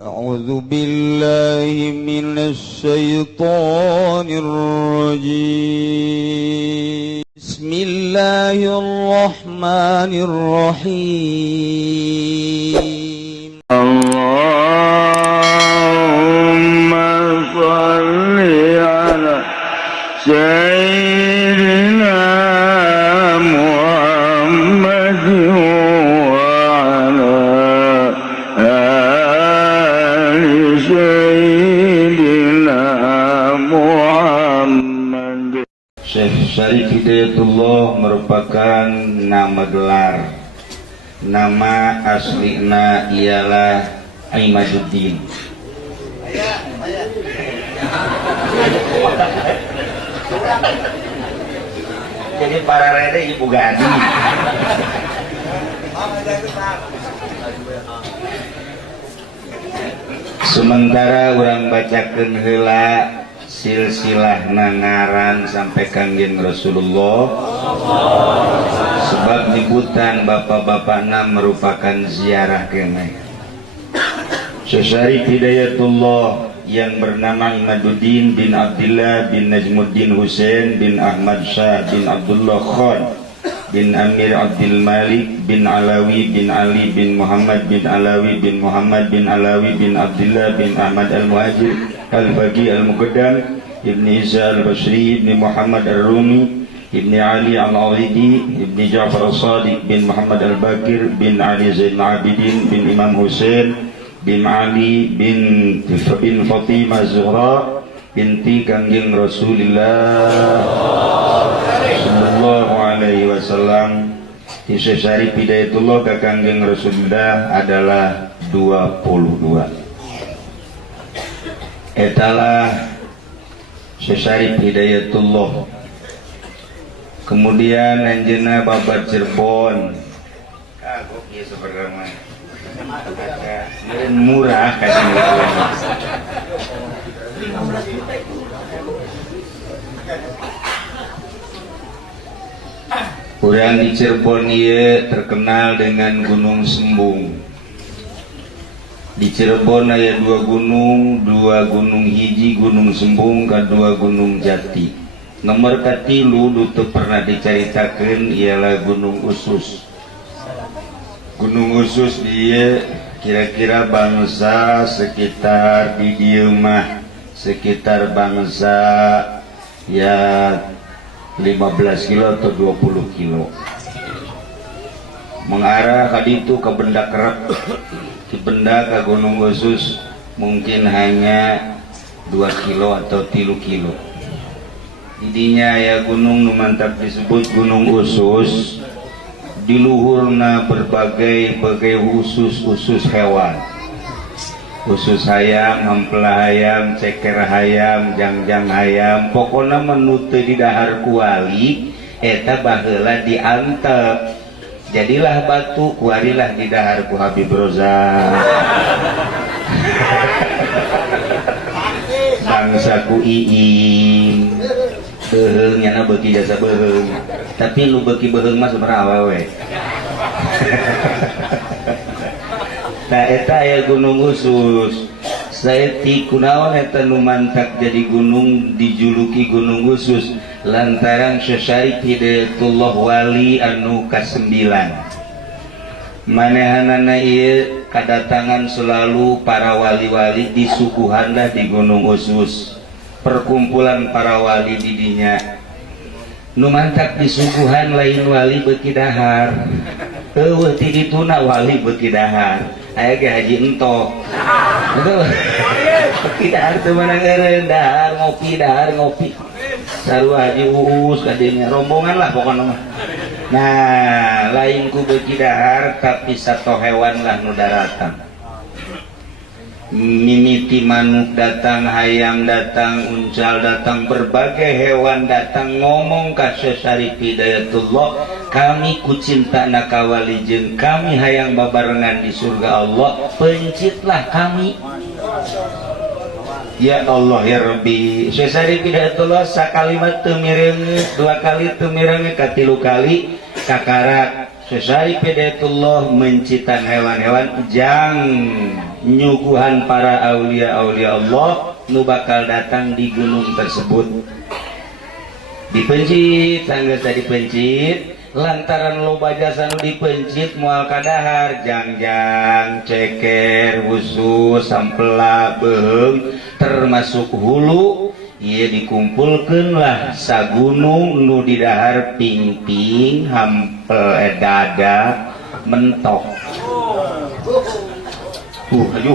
أعوذ بالله من الشيطان الرجيم بسم الله الرحمن الرحيم اللهم صل على سيدنا محمد وعلى آل سيدنا محمد. Syekh Syarif Hidayatullah merupakan nama gelar. Nama aslinya ialah Imaduddin. Jadi para rede ibu gadi. Sementara orang bacakeun heula silsilah nangaran sampai kangjeng Rasulullah, sebab nyebutan bapak-bapakna merupakan ziarah keneh. Syekh Hidayatullah yang bernama Imaduddin bin Abdullah bin Najmuddin Husain bin Ahmad Shah bin Abdullah Khan bin Amir Abdul Malik bin Alawi bin Ali bin Muhammad bin Alawi bin Muhammad bin Alawi bin Abdullah bin Ahmad Al-Muhajir Al-Baqi Al-Muqaddam Ibni Isa Al-Basri Ibni Muhammad Al-Rumi Ibni Ali Al-Awidi Ibni Ja'far Al-Sadiq bin Muhammad Al-Bakir bin Ali Zain Al-Abidin bin Imam Hussein bin Ali bin Fatimah Zuhra binti kangjeng Rasulullah sallallahu alaihi wasallam. Syekh Syarif Hidayatullah ke kangjeng Rasulullah adalah 22. Etalah Syekh Syarif Hidayatullah. Kemudian anjeunna babat Cirebon. Kagok ieu sebenarnya murah kasih Urang di Cirebon ieu terkenal dengan Gunung Sembung. Di Cirebon aya dua gunung hiji Gunung Sembung, kedua Gunung Jati. Nomor katilu teu pernah dicaritakeun ialah Gunung Usus. Gunung Usus dia kira-kira bangsa sekitar di dieu mah sekitar bangsa ya 15 kilo atau 20 kilo mengarah ke ditu ke benda kerep di benda ke Gunung Usus mungkin hanya 2 kilo atau 3 kilo. Didinya ya gunung nu mantap disebut Gunung Usus. Di luhurna berbagai usus hewan, usus hayam, hempela hayam, ceker hayam, jangjang hayam, pokoknya menute di dahar kuali eta baheula diantep jadilah batu kuarilah di dahar ku Habib Roza bangsa ku Iing beheung nyana beuki jasa beheung tapi lu beuki beheung mah sabaraha we. Nah eta aya Gunung Usus. Saeutik kunaon eta nu mantak jadi gunung dijuluki Gunung Usus lantaran Syekh Syarif Hidayatullah wali anu ka-9. Manehanana ieu kadatangan selalu para wali-wali di suguhanna di Gunung Usus. Perkumpulan para wali didinya nu mantak disuguhan lain wali beuki dahar eueuh ti dituna wali beuki dahar aya ge haji entok beuki dahar teu meunang eureun dahar ngopi sarua haji uus ka dieu rombongan lah pokona mah. Nah lain ku beuki dahar tapi sato hewan lah nu daratan. Mimiti manuk datang, hayam datang, uncal datang, berbagai hewan datang ngomong ka Syekh Syarif Hidayatullah, kami ku cinta nakawalijin, kami hayang babarengan di surga Allah, pencitlah kami. Ya Allah ya Rabbi. Syekh Syarif Hidayatullah sakalimat teu mireungeut, 2 kali teu mireungeut, ka 3 kali kakarak Sesari Hidayatullah mencitan hewan-hewan jang nyuguhan para aulia-aulia Allah nu bakal datang di gunung tersebut. Dipencit, tangga tadi pencit, lantaran loba jasa nu dipencit moal kadahar jangjang, ceker, wusus, sampela, beheung, termasuk hulu. Ia dikumpulkan lah sagunung nu di dahar ping-ping hampel dada mentok. Ayo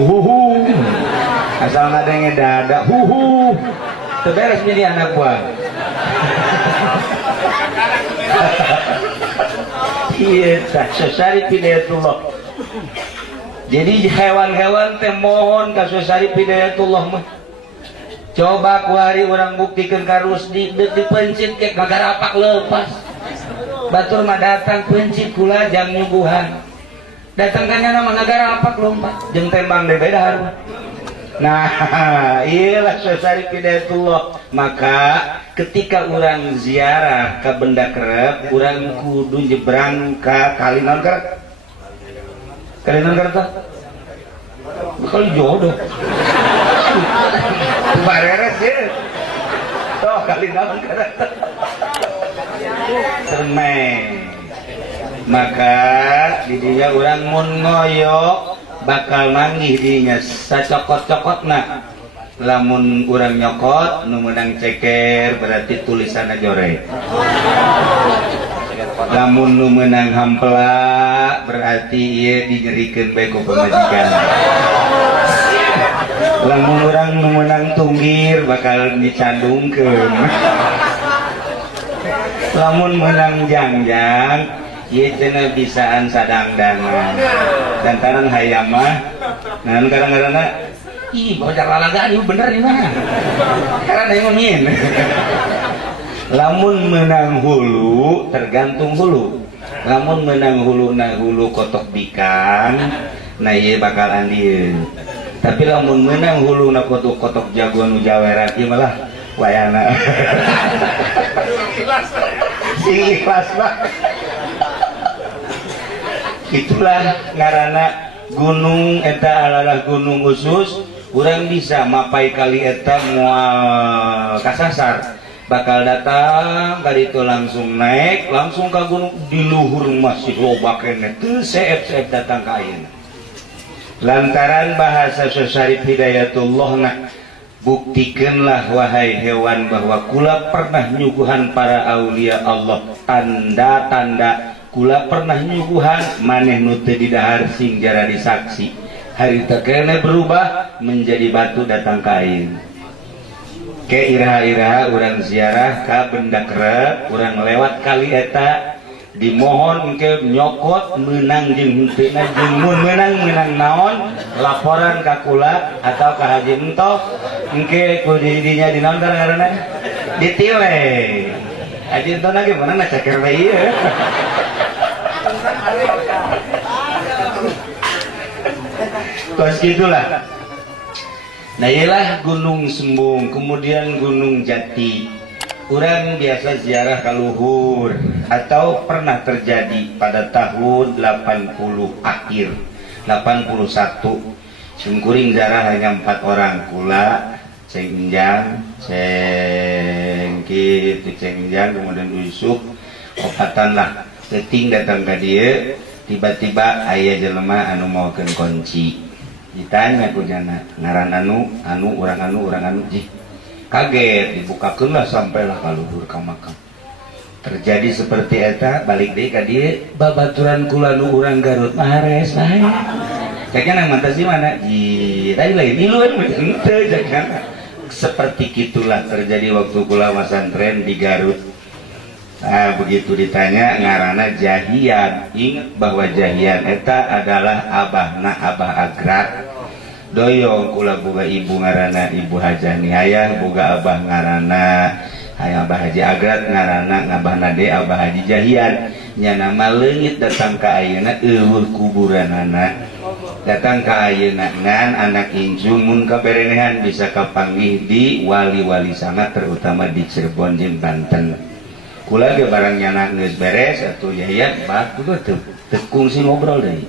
asal ngadenge dada terberes jadi anak buah. Iya, Sesari Hidayatullah. Jadi hewan-hewan teh mohon ka Sesari Hidayatullah mah. Coba kuari orang buktikan karus dipencit ke kagarapak lepas. Batur mah datang pencit kula jam nyuguhan. Datang kanya nama ngagarapak lompat jeung tembang de beda. Nah, iyalah Sesari Hidayatullah. Maka ketika orang ziarah ke benda kerep, orang kudu nyebrang ke Kalinon kerep. Kalinon kerep tak? Kali jodoh. Bareres ya. Toh Kalinon kerep. Sermeng. Maka didinya orang mun ngoyok bakal manggih dinya sacokot-cokotna. Lamun urang nyokot nu meunang ceker berarti tulisanna jorek. Lamun nu meunang hampela berarti ieu dinyerikeun bae ku pamajikan. Lamun urang nu meunang tunggir bakal dicandungkeun. Lamun meunang jangjang ieu cenah bisaan sadangdangan. Lantaran hayam mah naon kadang-kadangna ih bocah lalagaan ieu bener ieu mah. Karena ngomongin. Lamun menang hulu tergantung hulu. Lamun menang hulu na hulu kotok bikang, nah ieu bakal andieun. Tapi lamun menang hulu na kotok jagoan nu jaweran ieu malah wayana. Sing ikhlas mah. Itulah ngaranna gunung eta adalah gunung khusus. Urang bisa mapai kali eta moal kasasar bakal datang kali itu langsung naik langsung ke gunung di luhur masih loba kene teu seep-seep datang ka ayeuna. Lantaran bahasa Sesari Hidayatullah na buktikeunlah wahai hewan bahwa kula pernah nyuguhan para aulia Allah tanda-tanda kula pernah nyuguhan maneh nu teu didahar sing jara disaksi. Hari tekene berubah menjadi batu datang kain. Ke iraha-iraha urang ziarah ka benda kerep, urang lewat kali eta dimohon engke nyokot meunang jeung henteu jeung mun meunang naon laporan ka kula atau ka Haji Entoh engke ku didinya dinaon karana ditile. Haji Entoh na ge meunang ceker we ieu. Terus gitulah. Nah ialah Gunung Sembung, kemudian Gunung Jati. Urang biasa ziarah ka luhur atau pernah terjadi pada tahun 80 akhir 81. Sungkuring ziarah hanya 4 orang, kula, Cengjang, Cengjang, kemudian Yusuf, opatan lah. Teting datang ka dieu, tiba-tiba aya jelema anu maokeun kunci. Ditanya ku jana ngaran anu urang anu jih kaget dibukakeun lah sampailah ka luhur ka makam. Terjadi seperti eta balik deui ka dieu babaturan kula nu urang Garut mahares bae. Cekna nang mantas di mana? Ji tadi lain iluan henteu cekna. Seperti gitulah terjadi waktu kula masantren di Garut. Nah, begitu ditanya ngaranna Jahian. Ingat bahwa Jahian eta adalah abahna Abah Agrat. Doyong kula boga ibu ngaranna Ibu Hajani, hayang boga abah ngaranna hayang Abah Haji Agrat, ngaranna ngabahna de Abah Haji Jahian. Nya nama leungit datang ka ayeuna eueuh kuburanana. Datang ka ayeuna ngan anak injung mun kaberenehan bisa kapanggih di wali-wali sangat terutama di Cirebon jeung Banten. kula ge barang nyana geus beres atuh Yayan baku teu tekung si ngobrol deui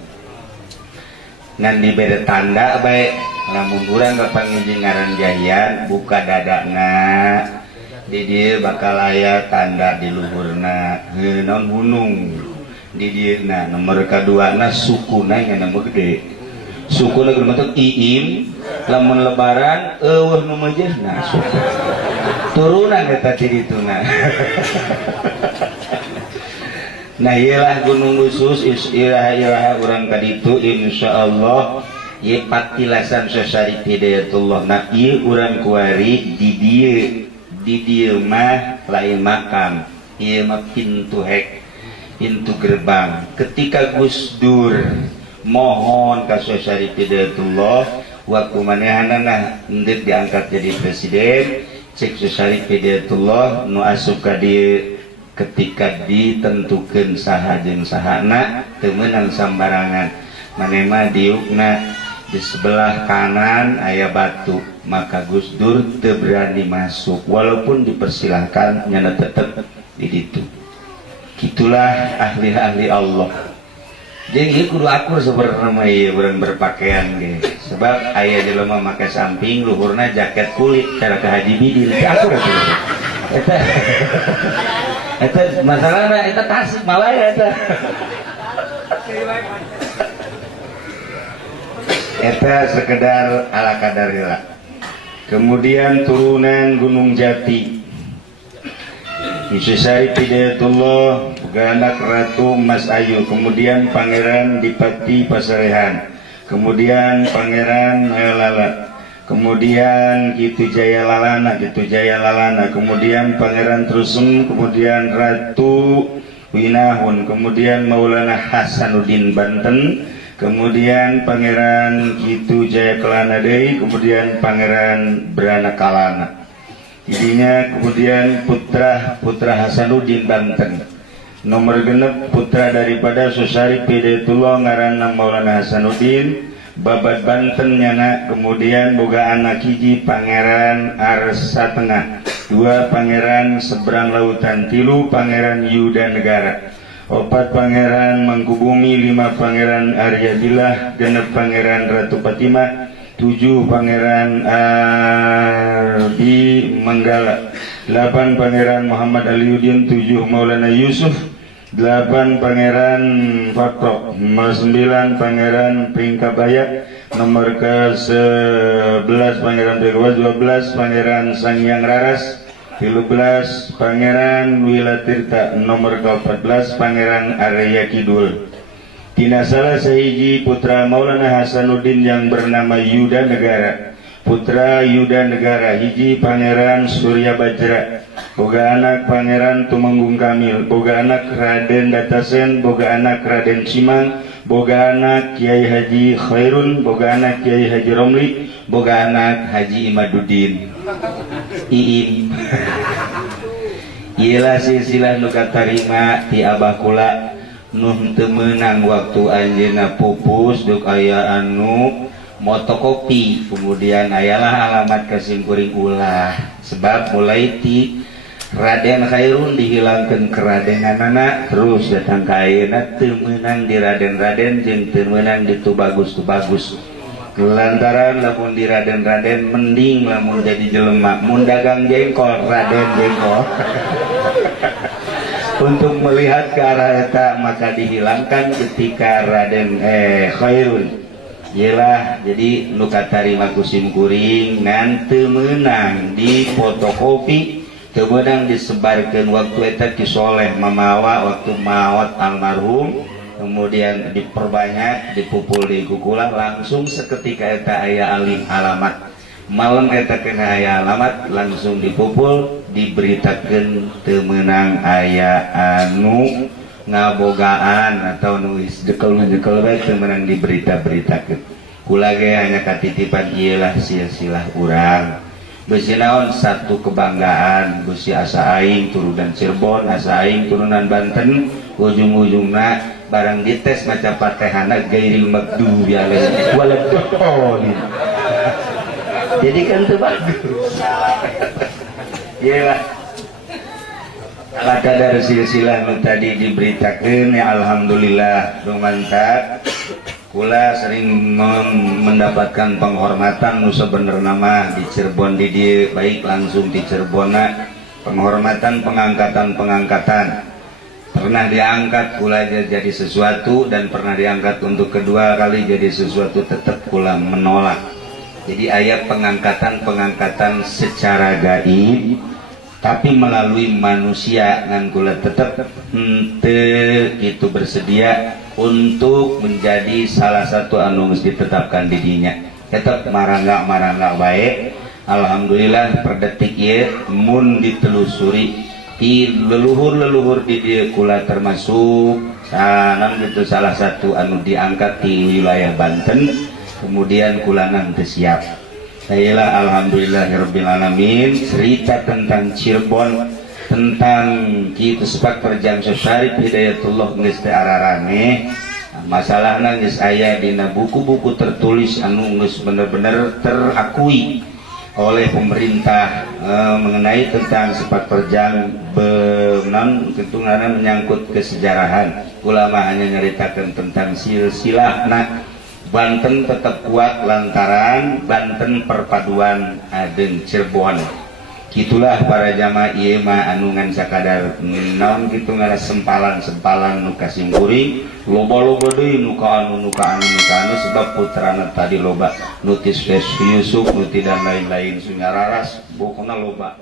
ngan dibere tanda bae lamun urang kapangiji ngaran Yayan buka dadana di dieu bakal aya tanda di luhurna naon gunung di dieuna nomor kaduana sukuna nya nama gede sukuna gede mah iim lamun lebaran eueuh nu meujeuhna suku turunan eta ti dituna nah iyalah gunung khusus iraha urang ka ditu insyaallah ieu patilasan sasari hidayatullah nah ieu urang kuari di dieu mah lain makam ieu mah pintu pintu gerbang ketika Gus Dur mohon ka sasari hidayatullah waktu manehanana hendak diangkat jadi presiden cek sasari hidayatullah nu asup ka dieu ketika ditentukeun saha jeung sahana teu meunang sambarangan maneh diukna di sebelah kanan aya batu maka Gus Dur teu berani masuk walaupun dipersilahkan nyana tetep di ditu gitulah ahli-ahli Allah jeung ieu kudu akur sebenarnya mah ieu urang berpakaian ge sebab aya jelema make samping luhurna jaket kulit cara ka Haji Bidil akur eta masalahna eta Tasik Malaya eta sekedar ala kadarila kemudian turunan Gunung Jati Sasari Hidayatullah anak Ratu Mas Ayu kemudian Pangeran Dipati Pasarehan kemudian Pangeran Lala kemudian Kitu Jaya Lalana kemudian Pangeran Trusem kemudian Ratu Winahun kemudian Maulana Hasanuddin Banten kemudian Pangeran Kitu Jaya Kelana Deui kemudian Pangeran Brana Kalana idinya kemudian putra Hasanuddin Banten nomor genep putra daripada Sasari Hidayatullah ngaranna Maulana Hasanuddin Babat Banten nyana kemudian boga anak hiji Pangeran Arsa Tengah 2 Pangeran Seberang Lautan 3 Pangeran Yuda Negara 4 Pangeran Mangkubumi 5 Pangeran Aryadillah 6 Pangeran Ratu Fatimah 7 Pangeran Ardi Manggala 8 Pangeran Muhammad Aliuddin 7 Maulana Yusuf 8 Pangeran Fakro 9 Pangeran Pringkabaya nomor ke-11 Pangeran Begawas 12 Pangeran Sangyang Raras 13 Pangeran Wilatirta nomor ke-14 Pangeran Arya Kidul tina salah sahiji putra Maulana Hasanuddin yang bernama Yuda Negara putra Yuda Negara hiji Pangeran Surya Bajra boga anak Pangeran Tumenggung Kamil boga anak Raden Datasen boga anak Raden Cimang boga anak Kiai Haji Khairun boga anak Kiai Haji Romli boga anak Haji Imaduddin Iim iyalah silsilah nu katarima ti abah kula nu teu meunang waktu anjeunna pupus duk aya anu motokopi kemudian ayalah alamat kasimkuring ulah sebab mulai ti Raden Khairun dihilangkan keradenanana terus datang ka ayeuna teu meunang di Raden-Raden jeung teu meunang di tu bagus lantaran lamun di Raden-Raden mending lamun jadi jelema mun dagang jengkol Raden jengkol untuk melihat ke arah eta maka dihilangkan ketika Raden Khairun iyalah jadi nu katarima kusim kuring ngan teu meunang di fotokopi teu meunang disebarkeun waktu eta Ki Soleh mamawa waktu maot almarhum kemudian diperbanyak dipupul di kukula langsung seketika eta aya alih alamat malam eta kena aya alamat langsung dipupul diberitakeun teu meunang aya anu ngabogaan atau nulis dekel bae teu meunang diberita-beritakeun kula ge hanya katitipan ieulah silsilah urang beusi naon satu kebanggaan Gusti asa aing turunan Cirebon asa aing turunan Banten ujung-ujungna barang dites maca Fatihana gairil magdubi alaihim waladhdallin jadi kan teu bagus iyalah ala kadar silsilah nu tadi diberitakeun ya alhamdulillah mantap. Kula sering mendapatkan penghormatan nu sebenarnya mah di Cirebon di dieu baik langsung di Cirebonna penghormatan pengangkatan pernah diangkat kula jadi sesuatu dan pernah diangkat untuk kedua kali jadi sesuatu tetap kula menolak. Jadi ayat pengangkatan secara gaib tapi melalui manusia dan kula tetap itu bersedia untuk menjadi salah satu anu geus ditetapkan di dinya. Tetap marangga baik. Alhamdulillah per detik ieu mun ditelusuri di leluhur di dieu kula termasuk sanan itu salah satu anu diangkat di wilayah Banten, kemudian kula nanti siap. Sayalah alhamdulillahirabbil alamin cerita tentang Cirebon tentang kitu sepak perjang Syarif Hidayatullah geus teu ararame. Masalahna geus aya dina buku-buku tertulis anu geus bener-bener terakui oleh pemerintah mengenai tentang sepak terjang benan ketunganan menyangkut kesejarahan. Ulama hanya nyaritakan tentang silsilahna Banten tetap kuat lantaran Banten perpaduan adeun Cirebon. Gitulah para jamaah ieu mah anu ngan sakadar naon kitu ngaran sempalan nu kasimkuring loba-loba deui nu ka anu sebab putrana tadi loba nu tis Yusuf nu dan lain-lain sunyararas pokona loba.